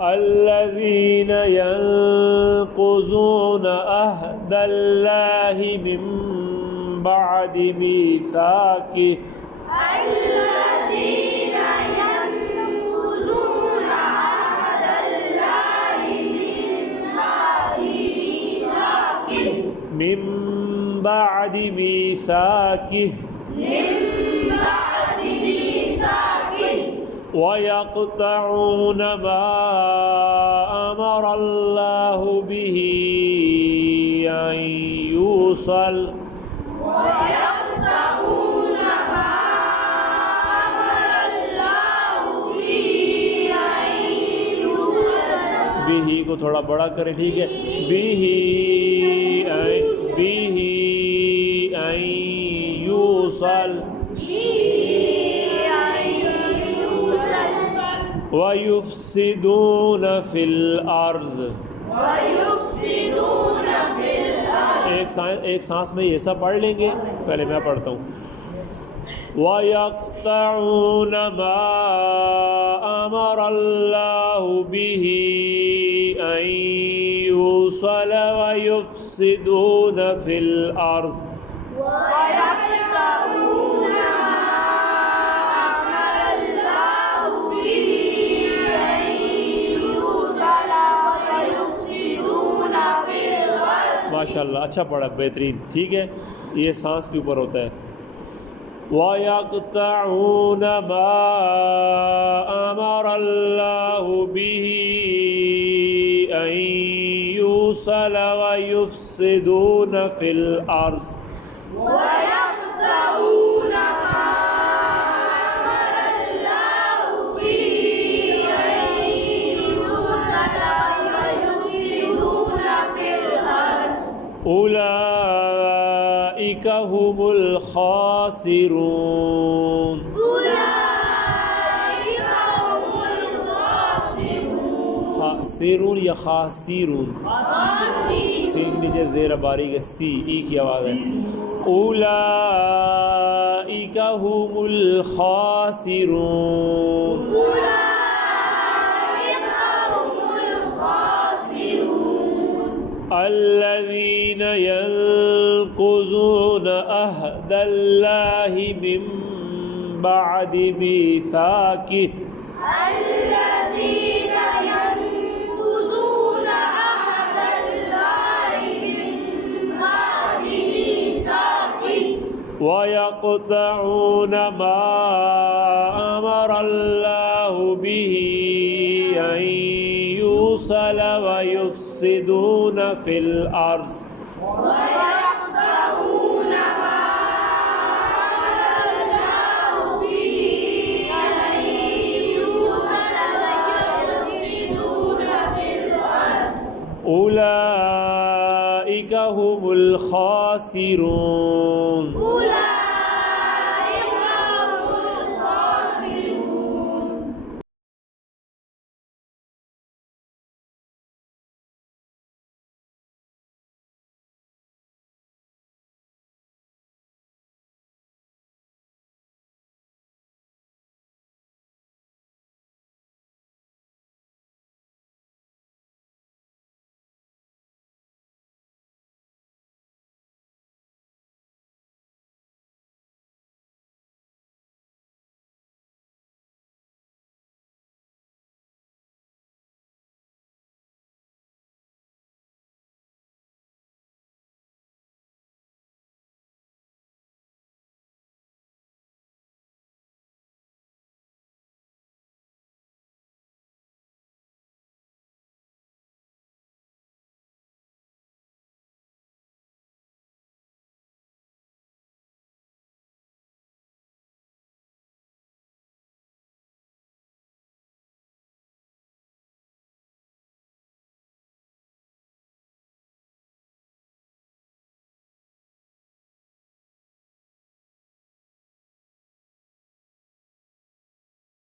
الذين ينقضون عهد الله من بعد ميثاقه الذين ينقضون عهد الله من بعد ميثاقه ويقطعون ما أمر الله به أن يوصل ويقطعون ما أمر الله به أن يوصل به को थोड़ा बड़ा करें, ठीक है. به أن يوصل ويفسدون في الأرض. एक सांस में ये सब पढ़ लेंगे. पहले मैं पढ़ता हूँ. ويقطعون ما أمر الله به أن يوصل ويفسدون في الأرض. ويقطعون ما أمر الله به أن يوصل ويفسدون في الأرض. माशाल्लाह, अच्छा पढ़ा, बेहतरीन. ठीक है, ये सांस के ऊपर होता है. وَيَقْطَعُونَ مَا أَمَرَ اللَّهُ بِهِ أَن يُوصَلَ وَيُفْسِدُونَ فِي الْأَرْضِ. ويقطعون ما أمر الله به أن يوصل ويفسدون في الأرض. أولئك هم الخاسرون. أولئك هم الخاسرون. خاسرون या खासिरून. सीन नीचे ज़ेर बारीक है, सी ई की आवाज़ है. أولئك هم الخاسرون. أولئك هم الخاسرون. الذين ينقضون عهد الله من بعد ميثاقه الذين ينقضون عهد الله من بعد ميثاقه ويقطعون ما أمر الله به أن يوصل ويفسدون في الأرض. ويقطعون ما أمر الله به أن يوصل ويفسدون في الأرض. أولئك هم الخاسرون. أولئك